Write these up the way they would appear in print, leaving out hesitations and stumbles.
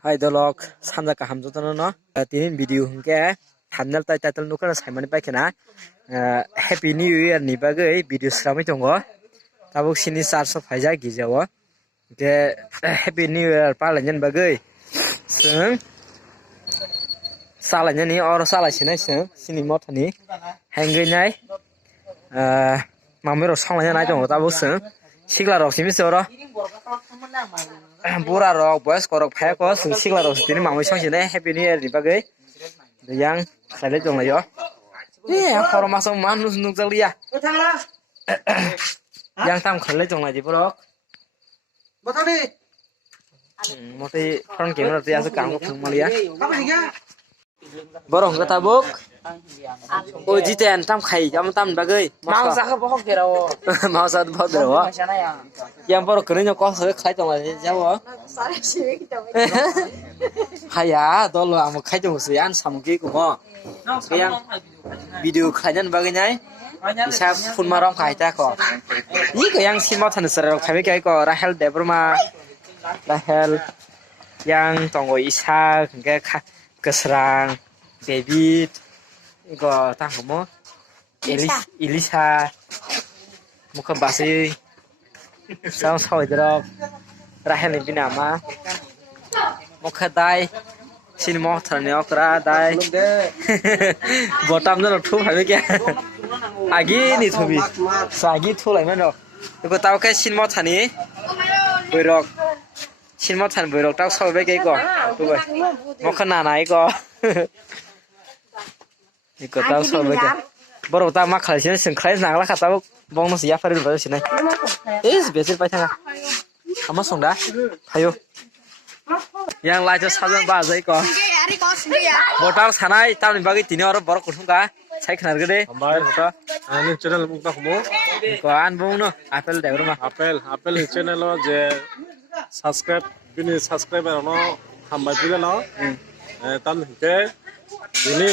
Hai dolok samja kaham jotono no tinin video hingke thumbnail tai title nukana saimani paikena happy new year ni bagui video sramai tongo tabuk sini 400 phaija gijawo ke happy new year palainjan bagui sing salainya ni oro salaisinai sini mothani hangui nai mamiro sanglainya nai tongo tabuk sing sigla rok simi soro Pura rok boys korok phaya ko sing sigla rok tini mamoi sangsine happy new year ni bagui yang khalai jong layo khoro masong manus nukjalia yang tam khalai jong lai borok Batani. moti khron keng rati asu kam ko phungmalia borong ka tabuk o jiten tam khai jam tam bagui Mau sakar bohong kira wo. mau sa bhot dero Sana ya. yang borok kene ko se khai jong lai jawo haya dolo am khai jong se an samgi ko mo yang video khajan bagui nai isa phun marong khai ta ko ni ko yang simo than sar khai kai ko rahel debrma rahel yang tongo isa ke kesrang David ko tang mo Elisa muka basi sang soi drop rahel ni binama muka dai sin mo thane okra dai botam no thu bhabe kya agi ni thubi sagi thu lai mano ko taw ke sin mo thani boirok sin mo than boirok taw sobe ke ko tu bai mo khana nai ko iko taw sobe ke borok ta ma khalsin sing khlai nangla khata bong no sia farin ba sinai is besir pai thanga ama songda hayo yang lajo sajan ba jai ko botar sanai tamni bagi tini oro borok kuthunga sai khnar gede Ambai hota ani channel mukta khumo ko an bong no apple deber ma apple channel je subscribe bini subscriber no hambai pile no tam hike ini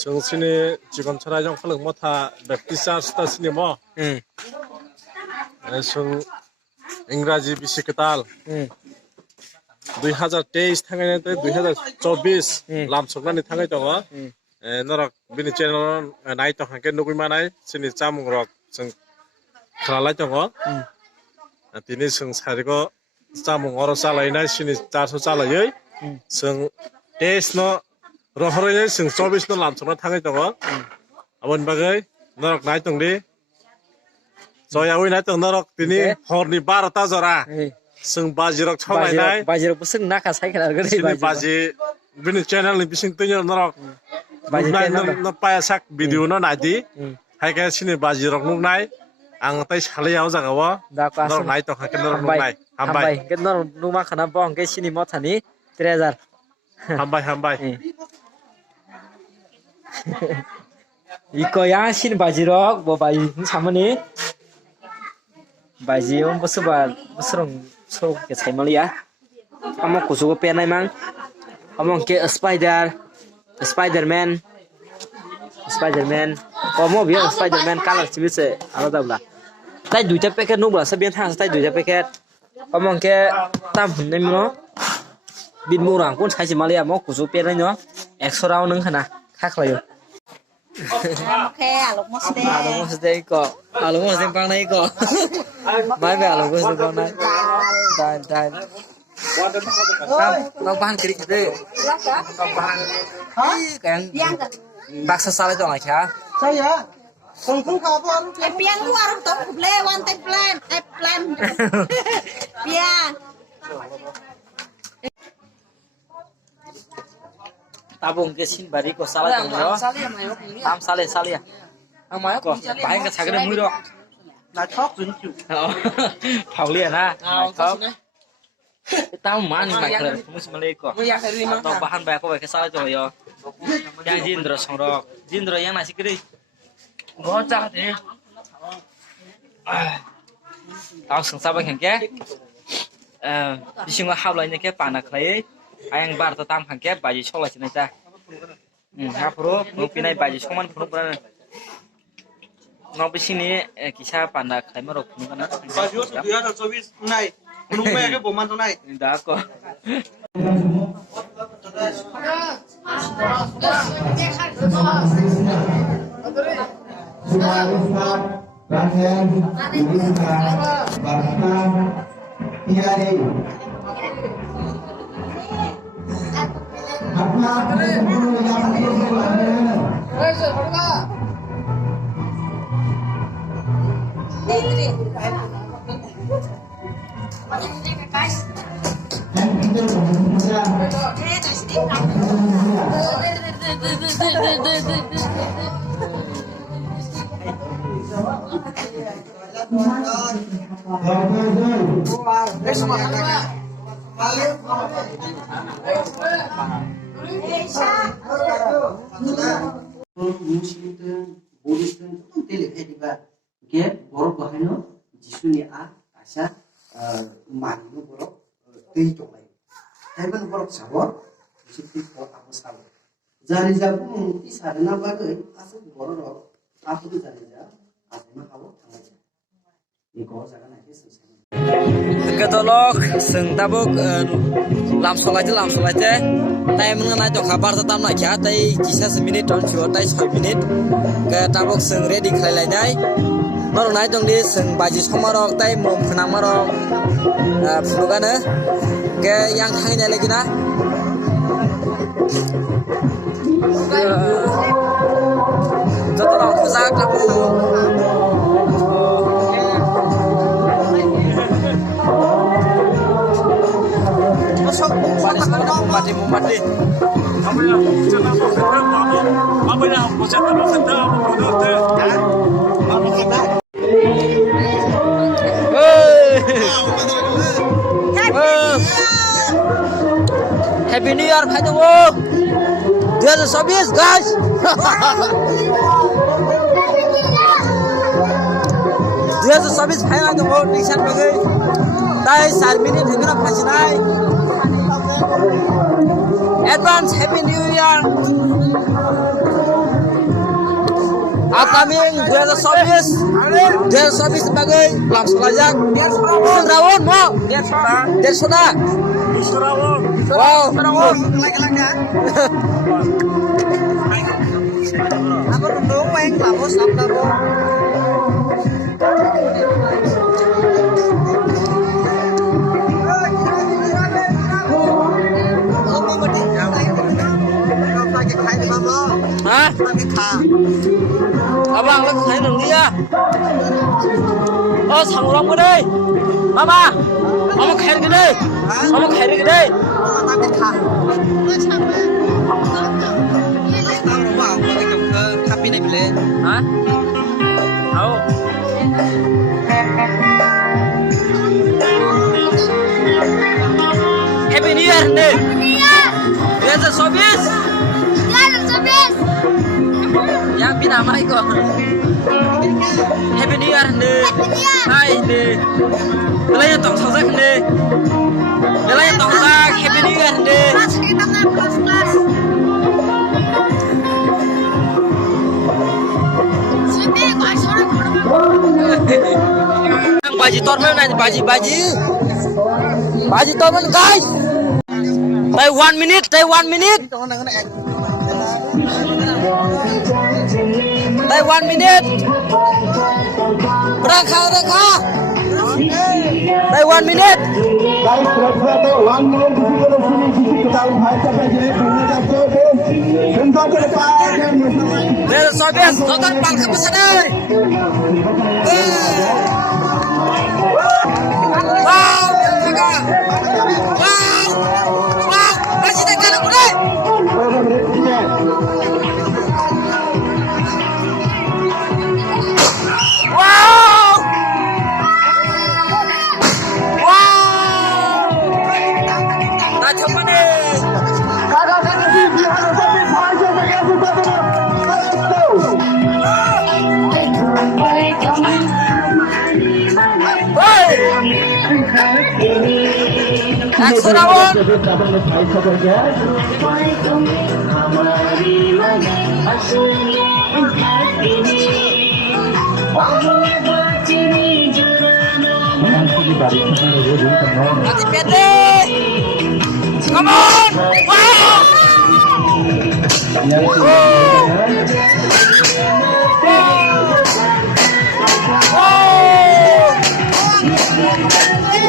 sungsini jikon chara jong khaluk motha baptist sta sini mo sung इंराजी बिसि केताल 2023 थांगाय 2024 लाम सकनानि थांगाय दङ नरक बिनि channel नाय तो हाके नुगुय मानाय सिनि चामुं रक जों खालाय दङ तिनि जों सारिगो चामुं अर चालायनाय सिनि 400 चालायै जों टेस्ट न रहरयै जों 24 न लाम सकना थांगाय दङ अबन बागै नरक नाय दंदि जयावै नाय दं नरक तिनि हरनि 12ता जरा जों बाजिरक छावलायनाय बाजिरक बोसों नाका साइखेल गरे बाजि बिनि चेनेल नि बिसिं तैनो नरक बाजि न पायासाक भिडिअ न नायदि हायके सिनि बाजिरक नुनाय आं तै सालायाव जागाव नरक नाय तो हाके नरक नुनाय हामबाय के नरक नुमा खाना बं के सिनि मथानि 3000 हामबाय iko yang sin bajirok bo bai samani baji om bosorong sorok ke saimalia amo kusugo penai mang amo ke spiderman omo bi spiderman color chibise alada bla tai duita packet no bla sabian thang tai duita packet amo ke tam hunai mo bin murang kon sai malia mo kusugo penai no 100 raw nang khana khaklayo Oke, aluk mos deh. Alung mos deh ko. Alung mos deh pang nai ko. Mai be alung mos deh pang nai. Dan. Nong bahan kiri gitu. Nong bahan. Kan. Baksa salah dong aja. Saya. Kung kapan? Pian lu arep top ble one time plan. Plan. Pian. Tabung ke sin bari ko salah dong yo. Tam salah ya. Ang mai ko. Bahan ka sagre muiro. Na chok dun chu. Thau lia na. Thau. Tao man mai kler mus malai ko. Tao bahan ba ko ke salah dong yo. Yang jindro songrok. Jindro yang nasi kiri. Gocak deh. Tao sung sabak hengke. Bisingo hablainya ke panak lai. Ayang bar tatam hangke baji sola sini ta. Hapro nupinai baji soman puru pura. Ngopi sini kisah panak kai marok nukana. Baju 2024 này. Nung me cái bộ man này. Indah ko. Rangkaian diminta bahkan tiari apa yang Muslim Buddhist itu telik ediba. Ke borok bahano Jisuni asa mani borok tei tongai. Tapi borok sabor seperti apa sabor. Jari jabu isarena bagai asal borok aku tu jari jabu asal kamu tangan. Ini kau jangan lagi susah. Ketolok seng tabuk lam solate tai mengenai to kabar tetap nak ya tai kisah seminit dan juga tai 6 minit ke tabuk seng ready khalai nai nor nai dong di seng baji somarok tai mom khnang marok fulugana ke yang thangnya lagi na jotorok khuzak tabuk Mati. Happy New Year, Bhai Dongo. 2024 guys. 2024 Bhai Dongo tingsan bagai. Tai 4 minit hingga phasinai. Advance Happy New Year. Upcoming 2024 sebagai langsung aja. Rawon mau. Dia sudah. Wow. Aku duduk main kamu sabda bu. Hả? Abang lagi saya nang dia. Oh, sangrong ke đây. Mama. Mama khair ke đây. Mama khair ke đây. Hả? Đâu? Happy New Year nih. Dia service. Yang pinama iko. Happy New Year nih. Hai nih. Belanya tong sajak nih. Belanya tong sajak Happy New Year nih. Baji tormen aja baji tormen guys. Tai 1 minute. Tai 1 minute. Rangka. Tai 1 minute. Dari sobian, total pangkat besar. Wow, masih tak ada mulai. Rawon. Hati pede. Come on! Wow!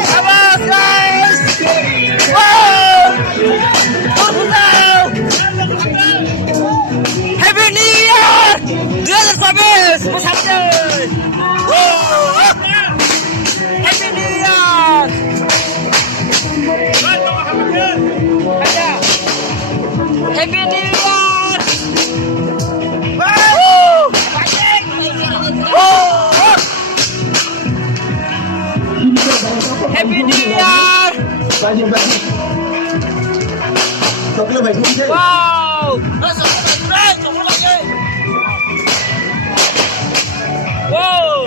Come on, guys! Wow! Happy New Year! 2019 bersama. Happy New Year! Happy New Year! Woo! Happy New Year! Wow! Wow! Wow!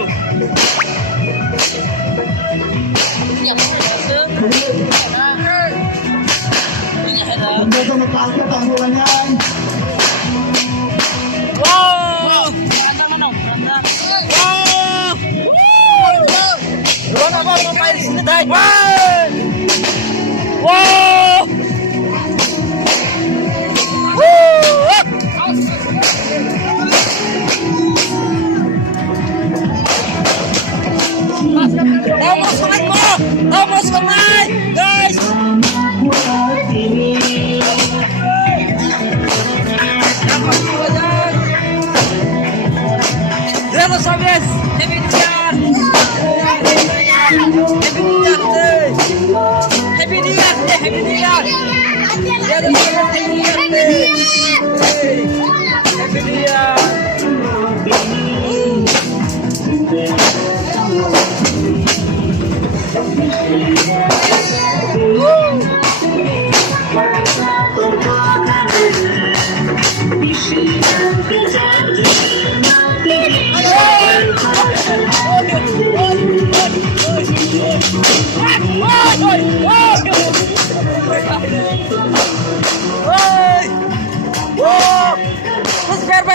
Wow! Vamos kemana, guys? Vamos habis, Happy New Year, Happy New Year, Happy New Year, Happy New Year.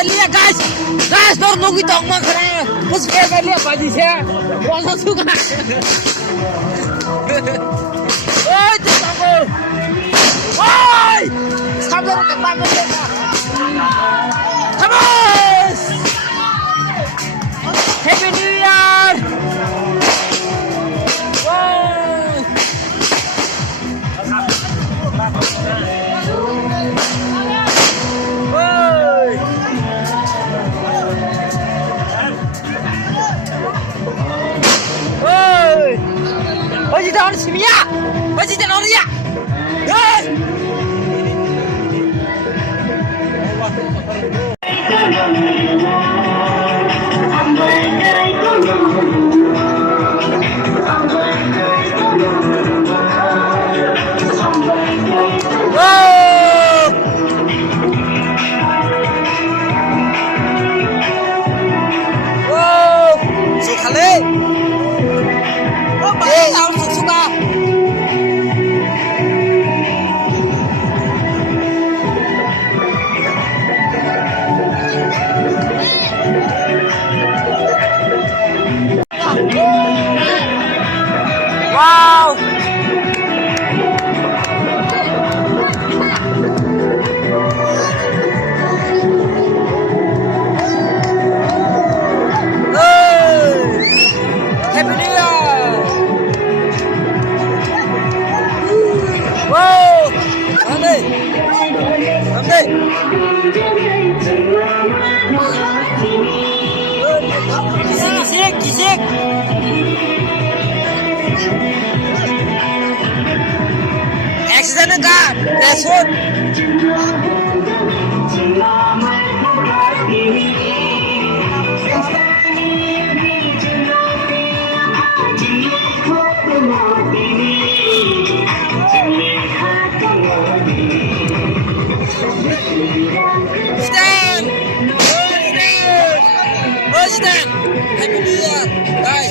Lihat guys, baru nunggu tong makanya. Terus lihat baju saya, rasa suka. Oi, tunggu. Oi, sabar ke tangan kita. Come on! Happy New Year! Wow! Baju tahun sini ya, baju tahun ya. Wow! Happy New Year! Wow! Ambil! Kisik! Accident enggak? That's what. Stand! Stand! Happy New Year, guys!